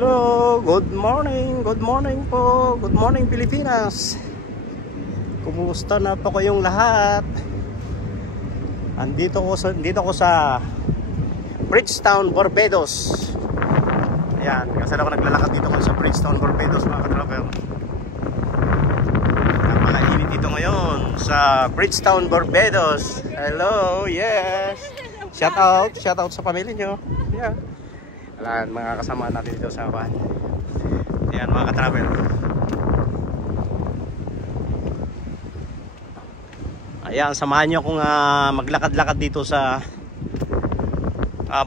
Hello, good morning po, good morning Pilipinas. Kumusta na po kayong lahat? Dito ko sa Bridgetown, Barbados. Ayan, kasi ako naglalakad dito sa Bridgetown, Barbados mga ka-travel. Napakainit dito ngayon sa Bridgetown, Barbados. Hello, yes. Shout out sa pamilya nyo. Yeah. Ayan, mga kasama natin dito sa van. Ayan mga ka-travel. Ayan, samahan nyo akong maglakad-lakad dito sa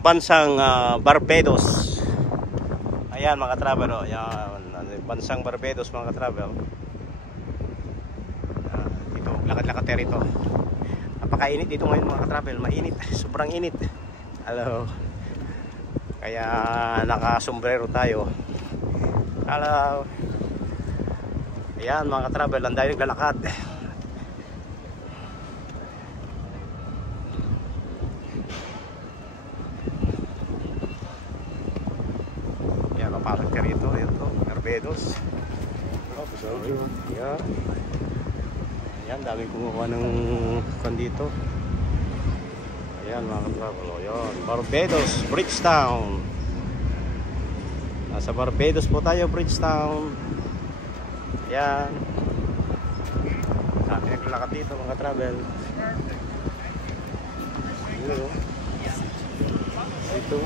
bansang Barbados. Ayan mga ka-travel. Ayan, bansang Barbados mga ka-travel. Dito, lakad-lakad tayo rito. Napakainit dito ngayon mga ka-travel. Mainit, sobrang init. Hello. Kaya naka-sombrero tayo. Hello. Ayan mga ka-travel, ang dahil naglalakad. Ayan, mapapag ka rito. Ito, Barbados. Ayan. Ayan, dami kumuha ng kandito. Ayan mga ka-travel, ayan, Barbados, Bridgetown. Nasa Barbados po tayo, Bridgetown. Ayan. Dami naglalakad dito mga ka-travel. Ito.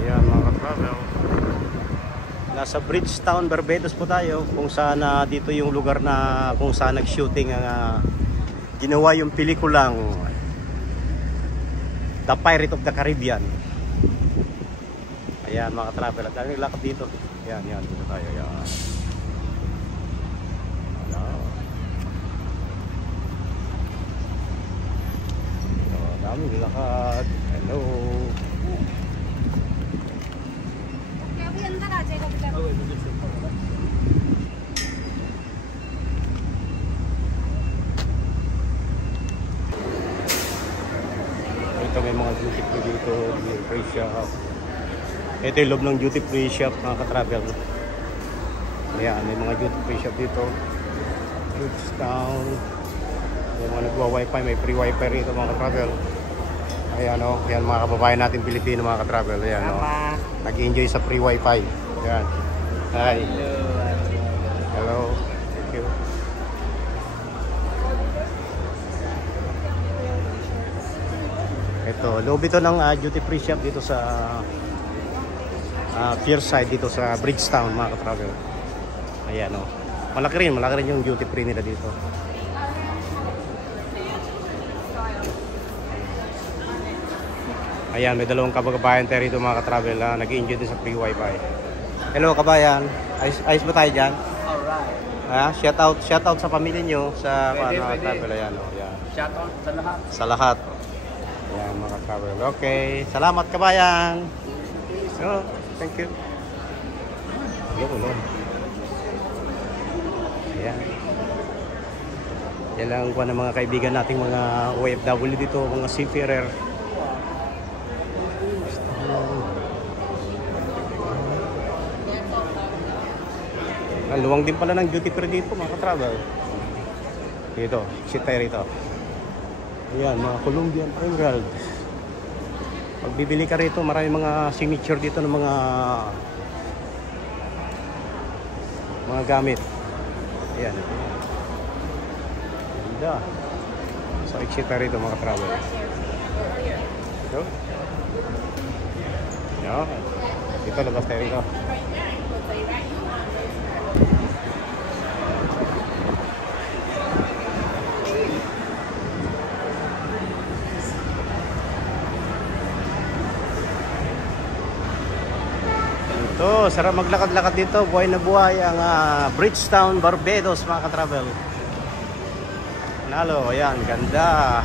Ayan mga ka-travel, nasa Bridgetown, Barbados po tayo, kung saan dito yung lugar na kung saan nag-shooting ang ginawa yung pelikulang The Pirate of the Caribbean. Ayan mga ka-travel, at daming lakad dito. Ayan, dito tayo. Ayan. Daming lakad. Hello. Ito may mga duty free dito, duty free shop. Ito yung loob ng duty free shop mga ka-travel. Ayan, may mga duty free shop dito. Bridgetown. May mga nagwa-wifi, may free wifi rito mga ka-travel. Ayan o, yan mga kababayan natin Pilipino mga ka-travel. Ayan o, nag-enjoy sa free wifi. Ayan. Hi. Hello. Thank you. Ito, loob ito ng duty free shop dito sa Pierside dito sa Bridgetown mga ka-travel. Ayan o. Malaki rin yung duty free nila dito. Ayan, may dalawang kababayan tayo rito mga ka-travel. Nag-enjoy din sa free wifi. Hello kabayan. Ayos ba tayo dyan? Alright. Shout out sa pamilya nyo sa travel. Ayan o. Shout out sa lahat. Sa lahat. Ayan mga travel. Okay. Salamat kabayan. So, thank you. Hello. Ayan. Yan lang po ng mga kaibigan nating mga OFW dito, mga seafarer. Luwang din pala ng duty free dito mga ka-travel. Dito, sit tayo rito. Ayan, mga Colombian Emerald. Pag bibili ka rito, marami mga signature dito ng mga gamit. Ayan. Ganda. So, exit tayo rito mga ka-travel. So, ayan. Dito, labas tayo rito. So, sarap maglakad-lakad dito. Buhay na buhay ang Bridgetown, Barbados mga ka-travel. Nalo, ayan, ganda.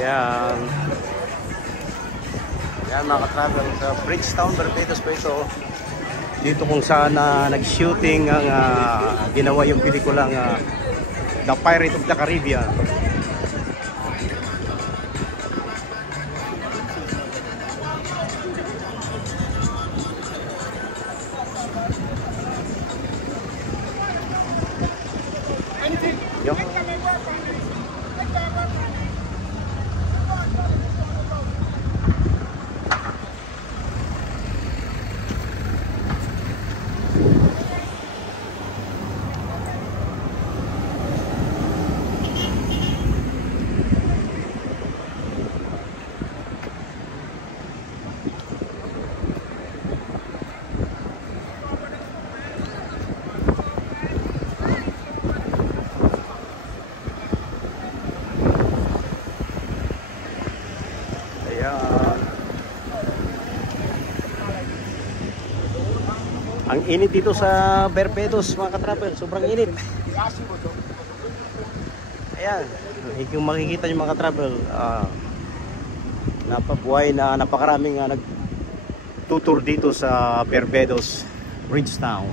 Ayan. Ayan mga ka-travel, sa Bridgetown, Barbados po ito. Dito kung saan nag-shooting ang ginawa yung pelikulang The Pirate of the Caribbean. Yo. Ang init dito sa Barbados mga ka-travel, sobrang init. Ayan, kung makikita nyo mga ka-travel, napabuhay na napakaraming nagtutur dito sa Barbados, Bridgetown.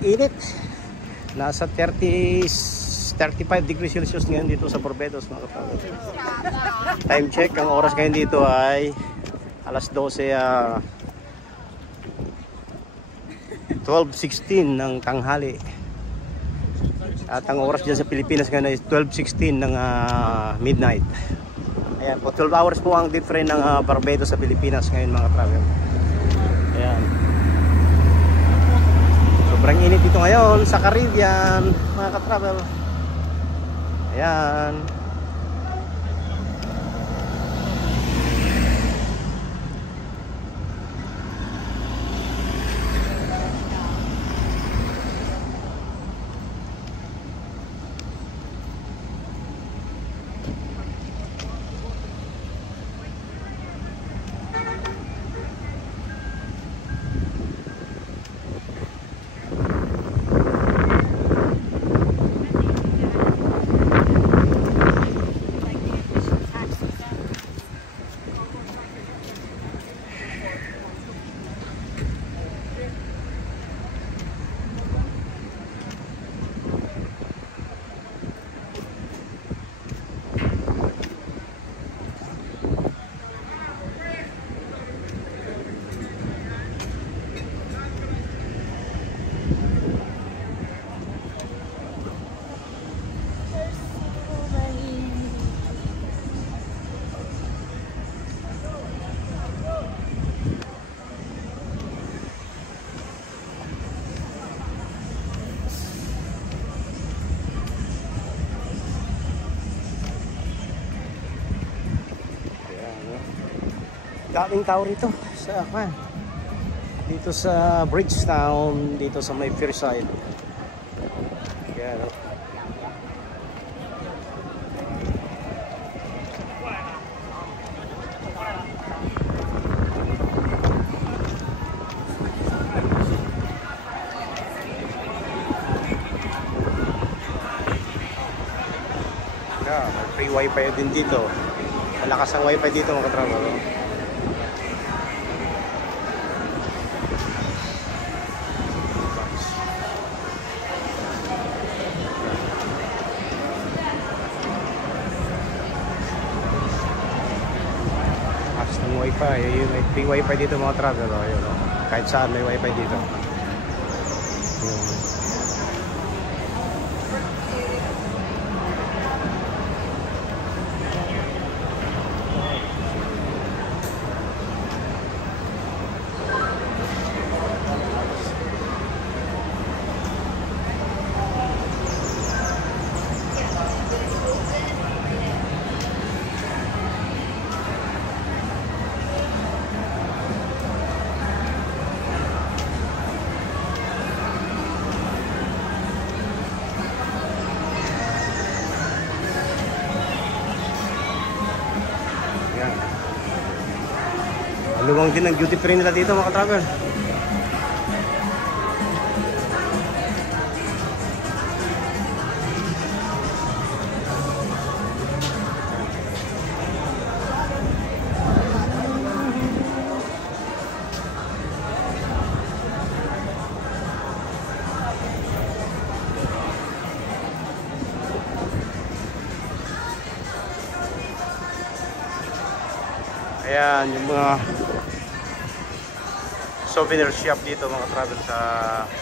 Init. Nasa 35 degrees Celsius ngayon dito sa Barbados mga kapatid. Time check, ang oras ngayon dito ay alas 12 12:16 ng tanghali. At ang oras dyan sa Pilipinas ngayon ay 12:16 ng midnight. Ayan po, 12 hours po ang difference ng Barbados sa Pilipinas ngayon mga travel. Ayan. Sobrang init dito ngayon sa Caribbean mga ka-travel. Ayan. Daming tao rito sa dito sa Bridgetown, dito sa may Fairside. Yan. May free wifi din dito. Malakas ang wifi dito mga katrabaho. Lakas ng wifi. May free wifi dito mga katrabaho. Ayun, oh. Kahit saan may wifi dito. Luwang din ang duty free nila dito mga ka-travel. Ayan yung mga souvenir shop dito mga travel sa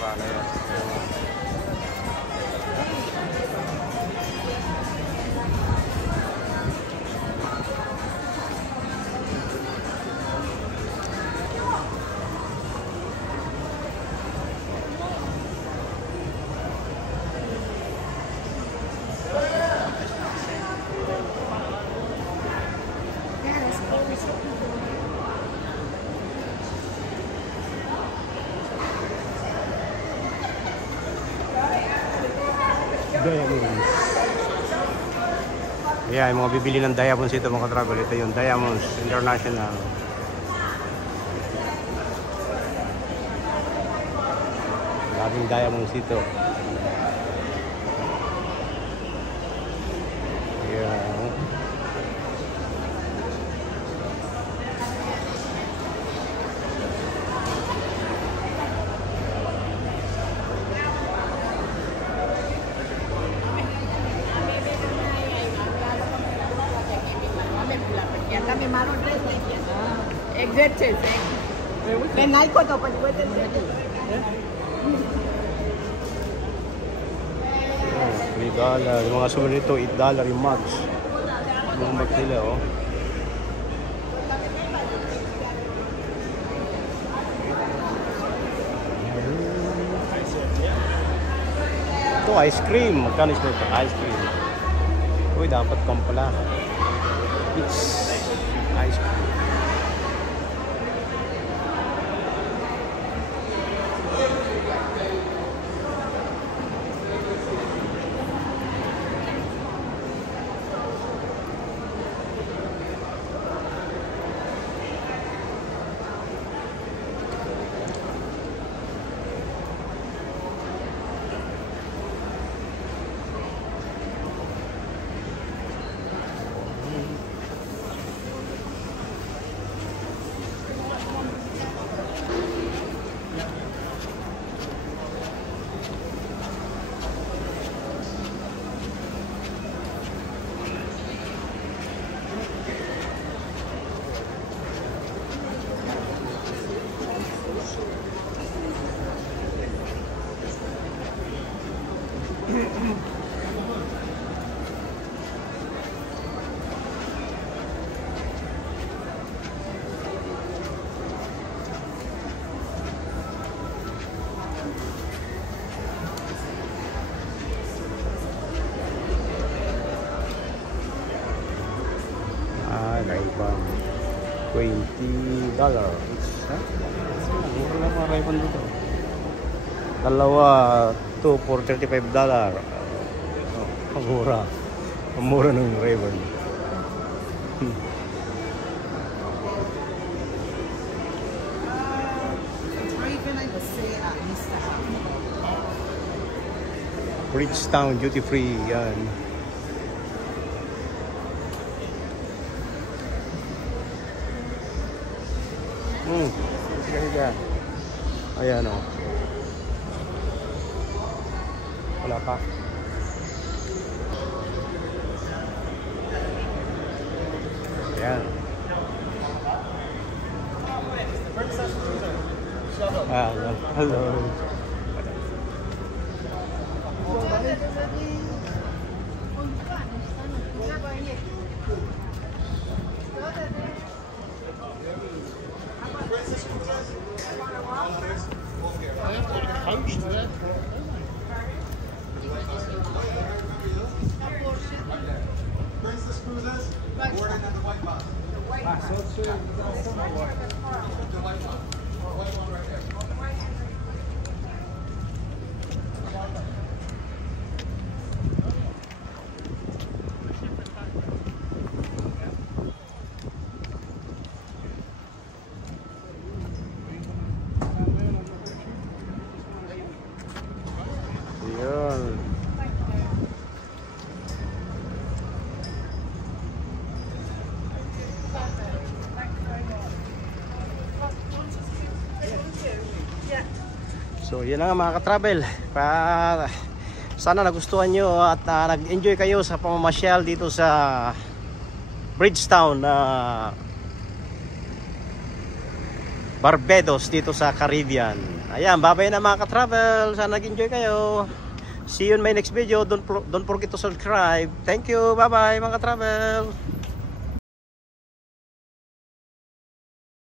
paano yun. Diamonds. Yeah, yung mga bibili ng diamonds ito mga ka-travel. Ito yung Diamonds International. Daming diamonds ito. Yeah. Exact છે મેં નાખ્યો તો પછી બદલ $3. Yung mga souvenir nito, $8 yung mugs. Mga mugs nila, oh. Ito, ice cream. Magkano ito? Ice cream. Uy, dapat kang pala. It's ice cream. Naibang $20. Ha? Mura lang mga Ray-Ban dito. Dalawa, 2 for $35. Ang mura. Ang mura ng Ray-Ban. Bridgetown Duty Free. Yan. Sige. Ayan o. Wala pa. Ayan. Hello. Yun. So yun na nga mga ka-travel. Sana nagustuhan nyo at nag-enjoy kayo sa pamamasyal dito sa Bridgetown, Barbados, dito sa Caribbean. Ayan, bye-bye na mga ka-travel. Sana nag-enjoy kayo. See you in my next video. Don't forget to subscribe. Thank you. Bye-bye mga ka-travel.